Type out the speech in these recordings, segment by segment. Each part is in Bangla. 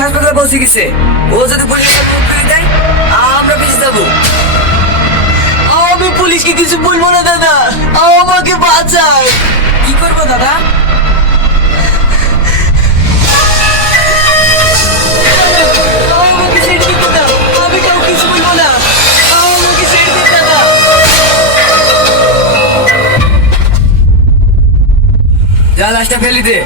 পুলিশ হাসপাতালে পৌঁছে গেছে। ও যদি ফিরিয়ে দেয়, আমরা বেঁচে যাব। আমি পুলিশকে কিছু বলব না, দাদা। আমাকে কি করব, দাদা? যা ফেলি দে।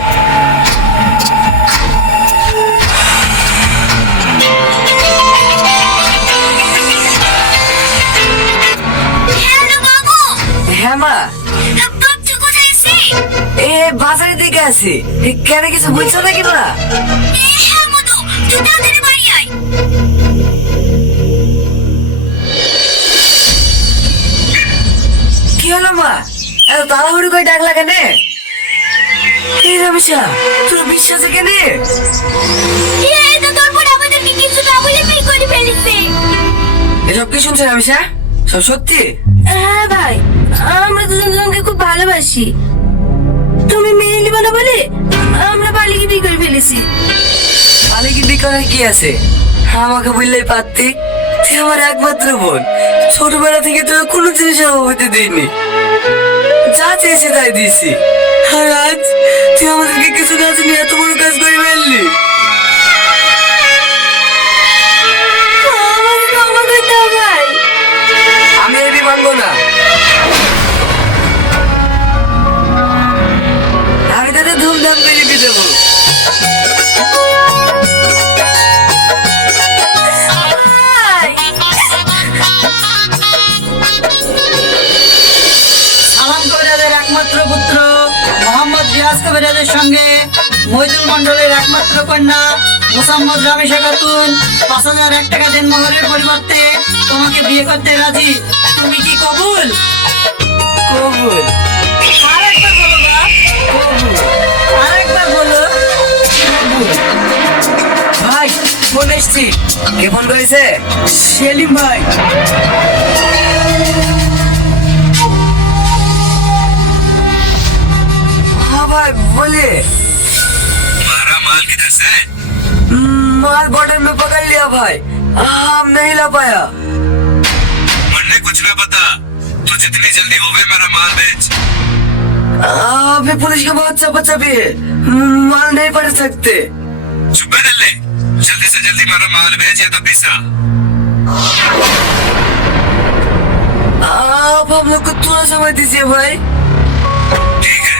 এ বাজারের দিকে আছে। কেন কিছু বলছো নাকি এ হ্যাঁ কি হলো মা? এত তাড়াহুড়ি করে ডাকলা কেন? এই রমেশা তোর বিশ্বাসে কেন? তোর এসব কি শুনছে রমেশা? সব সত্যি? হ্যাঁ ভাই আমরা দুজন দুজনকে খুব ভালোবাসি। তুমি মেনে নিবে না বলে আমরা বালিকে বিয়ে করে ফেলেছি। তাহলে কি বিকরার কি আছে? আমাকে বললেই পারতি? তুই আমার একমাত্র বোন। ছোটবেলা থেকে তো কোনো জিনিস হতে দিইনি যা চেয়েছে তাই দিয়েছি। আর আজ তুই আমাদেরকে কিছু কাজ নিয়ে এত বড় কাজ করে ফেললি। মোহাম্মদ রাবেশা খাতুন পাঁচ হাজার এক টাকা দেন মহরের পরিবর্তে। তোমাকে বিয়ে করতে রাজি। তুমি কি কবুল? কবুল। আরেকবার বলো কবুল ভাই ফোন হ্যাঁ ভাই। বলে। মারা মাল কিধর সে माल बॉर्डर में पकड़ लिया भाई। हम नहीं ला पाया। मरने कुछ ना पता। तू जितनी जल्दी होवे मेरा माल बेच। अभी पुलिस के बहुत चापा चापी है माल नहीं पड़ सकते। चुप दल्ले जल्दी से जल्दी मेरा माल बेच या तो पिसा। आप हम लोग को थोड़ा समय दीजिए भाई। ठीक है।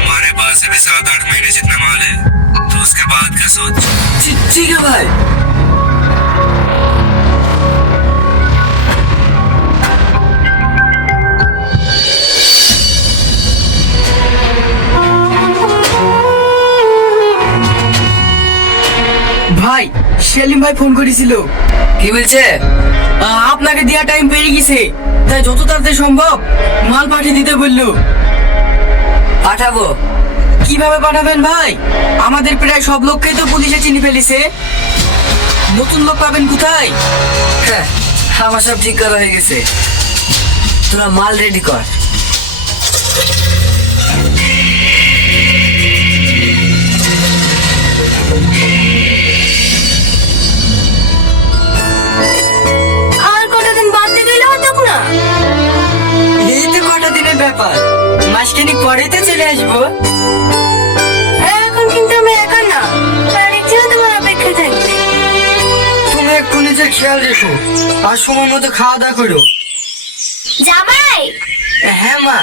हमारे पास अभी सात आठ महीने जितना माल है। तो उसके बाद का सोच ठीक ठीक है भाई ভাই সেলিম ভাই ফোন করেছিল কি বলছে আহ, আপনাকে দেওয়া টাইম পেরিয়ে গেছে তাই যত তাড়াতাড়ি সম্ভব মাল পাঠিয়ে দিতে বললো পাঠাবো কীভাবে পাঠাবেন ভাই? আমাদের প্রায় সব লোককেই তো পুলিশে চিনি ফেলেছে। নতুন লোক পাবেন কোথায়? হ্যাঁ আমার সব ঠিক করা হয়ে গেছে। তোরা মাল রেডি কর। আর কটা দিন বাদ দিয়ে দিলে হতো না এই তো কটা দিনের ব্যাপার। মাসখানিক পরে তো চলে আসব। এখন কিন্তু আমি একা না। আরেকজন তোমার অপেক্ষা থাকবে। তুমি একটু নিজের খেয়াল রেখো আর সময় মতো খাওয়া দাওয়া করো। জামাই! হ্যাঁ মা।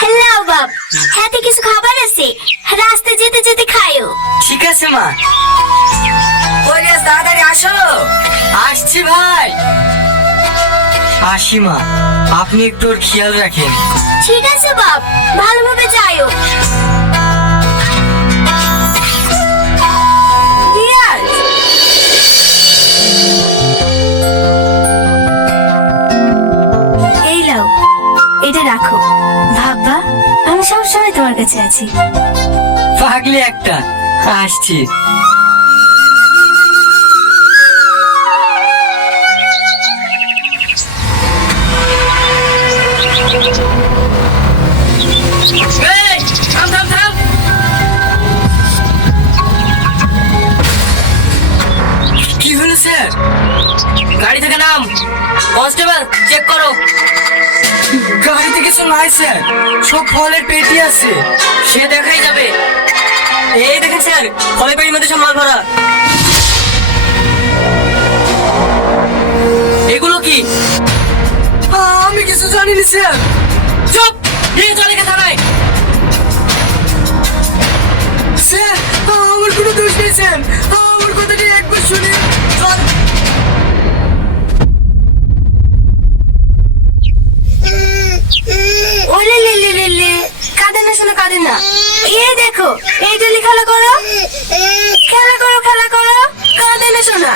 হ্যালো বাপ। হাতে কিছু খাবার আছে? রাস্তা যেতে যেতে খায়ও ঠিক আছে মা। ওই তাড়াতাড়ি আসো। আসছি ভাই। আসি মা। আপনি একটু ওর খেয়াল রাখেন। ঠিক আছে বাপ। ভালোভাবে যাইও। এই লাও এটা রাখো। ভাববা আমি সবসময় তোমার কাছে আছি। পাগলি একটা। আসছি। কিছু নাই, স্যার। সব ফলের পেটি আছে। সে দেখাই যাবে। এই দেখেন, স্যার, ফলের পেটির মধ্যে সব মাল ভরা। এগুলো কি? আমি কিছু জানি না স্যার। চুপ! নিয়ে চলে গে থানায় স্যার আমার কোনো দোষ নেই, স্যার। আমার কথাটি একবার শুনে কাঁদে না। না এই দেখো, এই ডেলি খেলা করো। খেলা করো খেলা করো। কাঁদে না শোনা।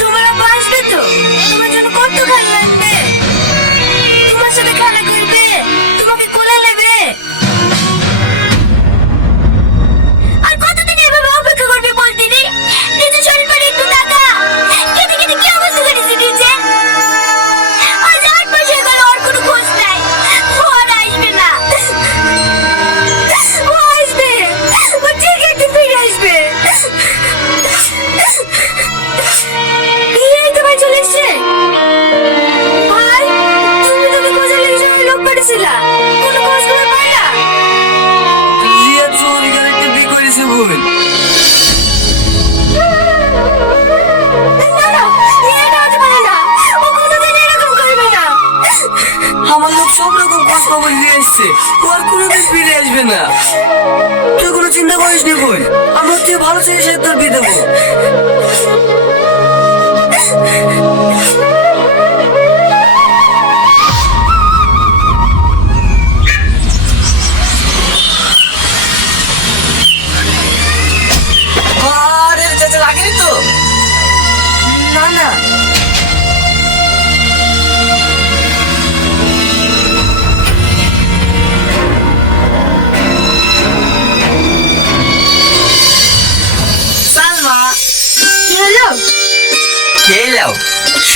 তোমার আসবে তো? তোমার জন্য কত ভালো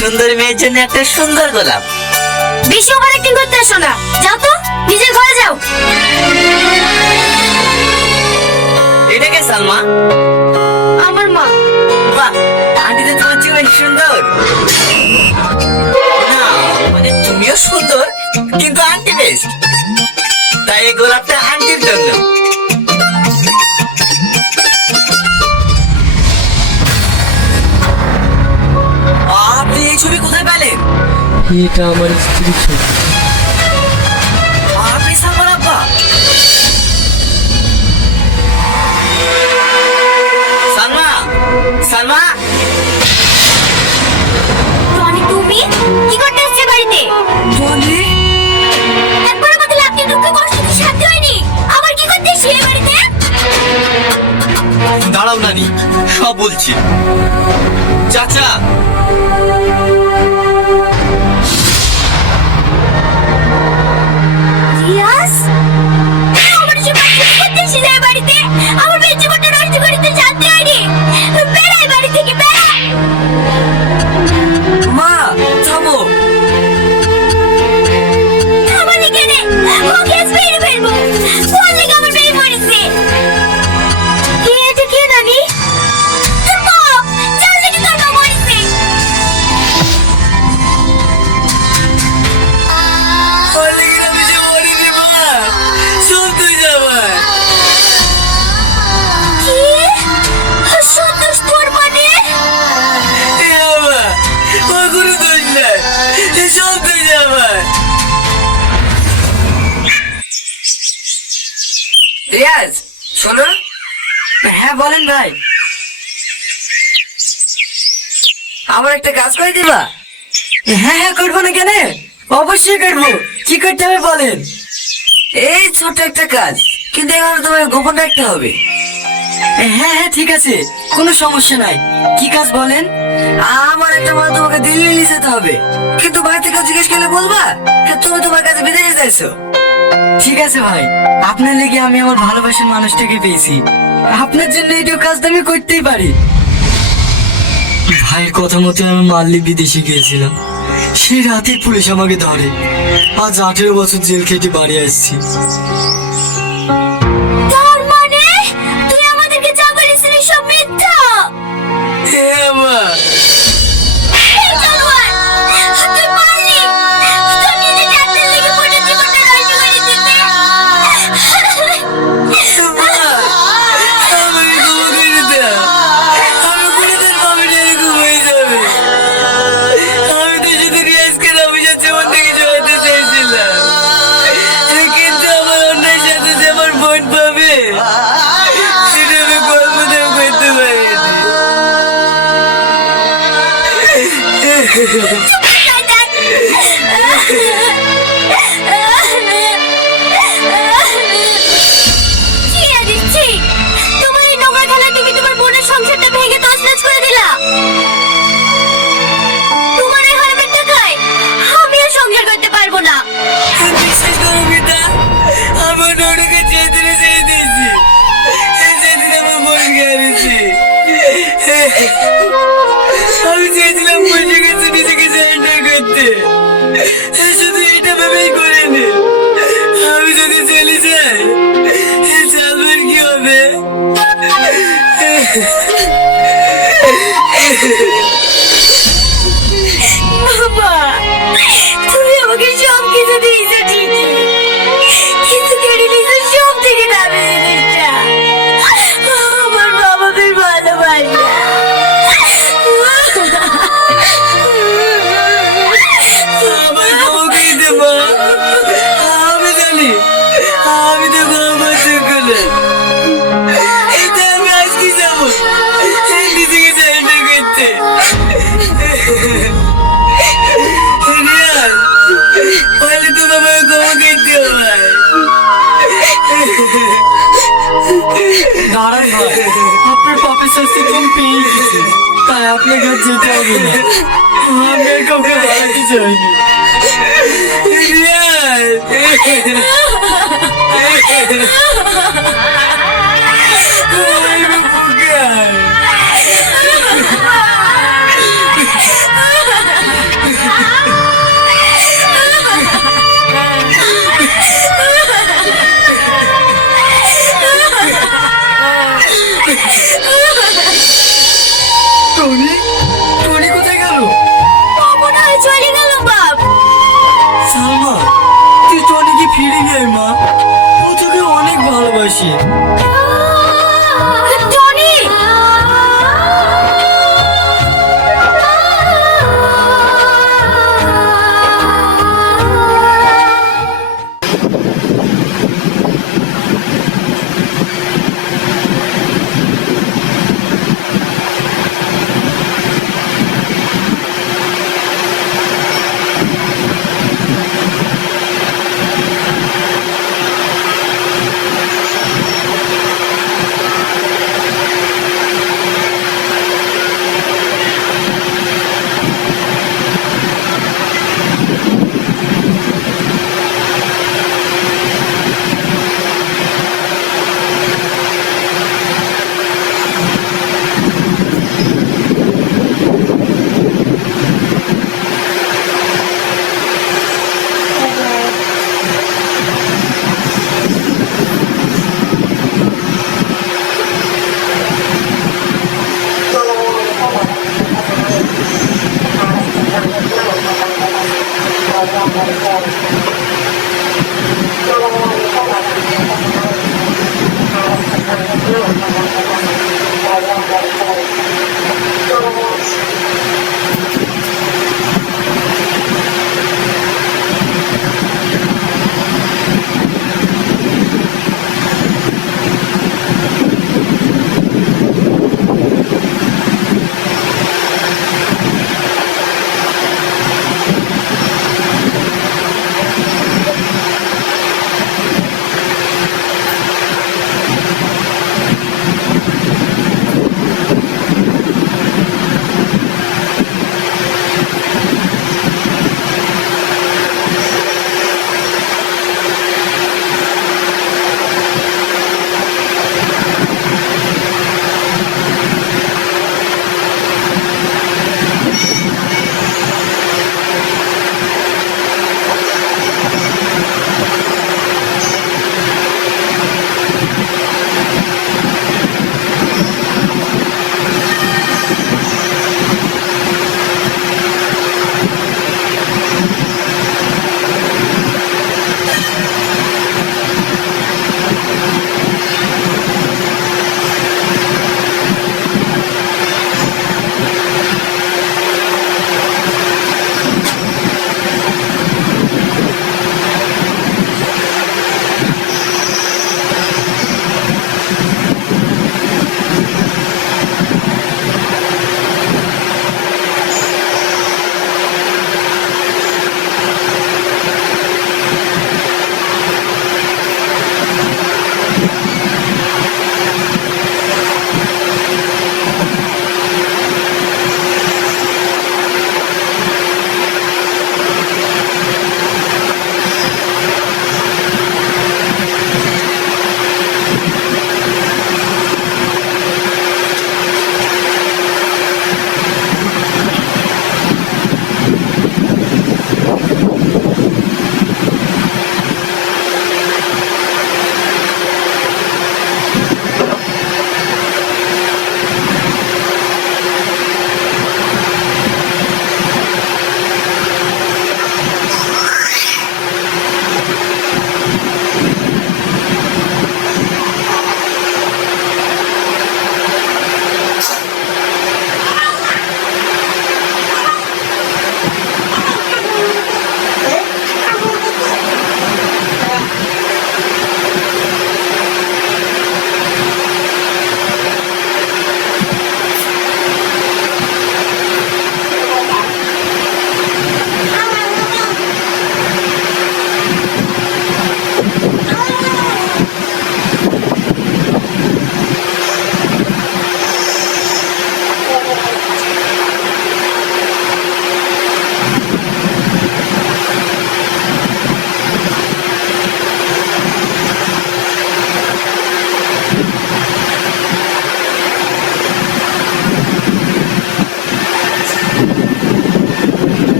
সুন্দর মেয়ের জন্য একটা সুন্দর গোলাপ। বেশি ওভার অ্যাক্টিং করতে এসো না। যাও তো নিজের ঘরে যাও। এটা কে সালমা? আমার মা। বাহ আন্টি তো তোমার চেয়ে বেশ সুন্দর। না মানে তুমিও সুন্দর কিন্তু আন্টি বেশ। তাই এই গোলাপটা আন্টির জন্য। এটা আমার স্ত্রী ছবি তুমি? কি করতে এসেছে বাড়িতে? টনি? একবার আমাদের আপনি দুঃখ কষ্ট কি শান্তি হয়নি। আবার কি করতে এসেছে এই বাড়িতে? দাঁড়াও নানি সব বলছি। চাচা। রিয়াজ, শোনো। হ্যাঁ বলেন ভাই। আমার একটা কাজ করে দিবা? হ্যাঁ হ্যাঁ করব না কেন? অবশ্যই করব। কি করতে হবে বলেন? এই ছোট একটা কাজ, কিন্তু এখানে তোমায় গোপন রাখতে হবে। হ্যাঁ হ্যাঁ ঠিক আছে। কোনো সমস্যা নাই। কি কাজ বলেন? আমার একটা মাল তোমাকে দিল্লি যেতে হবে। কিন্তু বাড়ি থেকে জিজ্ঞেস করলে বলবা? হ্যাঁ, তুমি তোমার কাছে বিদেশে যাইছো। ঠিক আছে ভাই আপনার লেগে আমি আমার ভালোবাসার মানুষটাকে পেয়েছি। আপনার জন্য এইটুকু কাজটা আমি করতেই পারি। ভাইয়ের কথা মতো আমি মাল্লি বিদেশে গিয়েছিলাম। সেই রাতে পুলিশ আমাকে ধরে। আজ আঠেরো বছর জেল খেটে বাড়ি আসছি। Yeah. দাঁড়ান ভাই আপনার পাপের শাস্তি কম পেয়ে গেছে তাই আপনাকে আর যেতে হবে না আমি আর কাউকে হারাতে চাইনি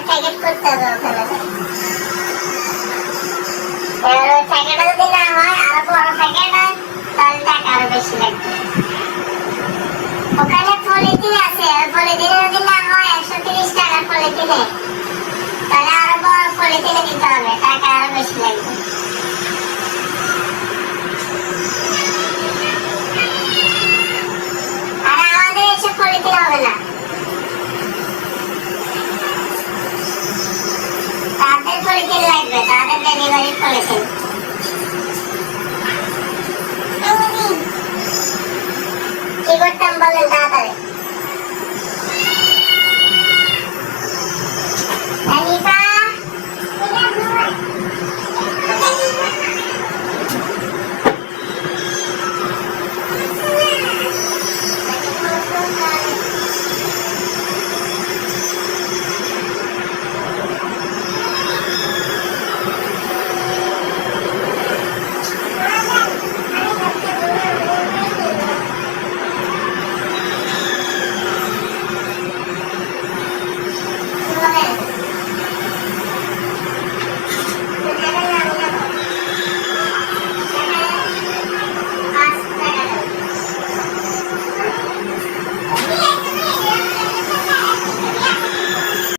প্যাকেট করতে হবে ওখানে প্যাকেটটা যদি না হয় আরও বড় পলিথিন আছে পলিথিনে যদি না হয় একশো তিরিশ টাকার পলিথিনে তাহলে আরও পলিথিনে দিতে হবে টাকা আরও বেশি লাগবে আর আমাদের এসব পলিথিন হবে না তাদের পলিথিন লাগবে তাদের ডেলিভারি পলিথিন কি করতাম বলেন তাড়াতাড়ি?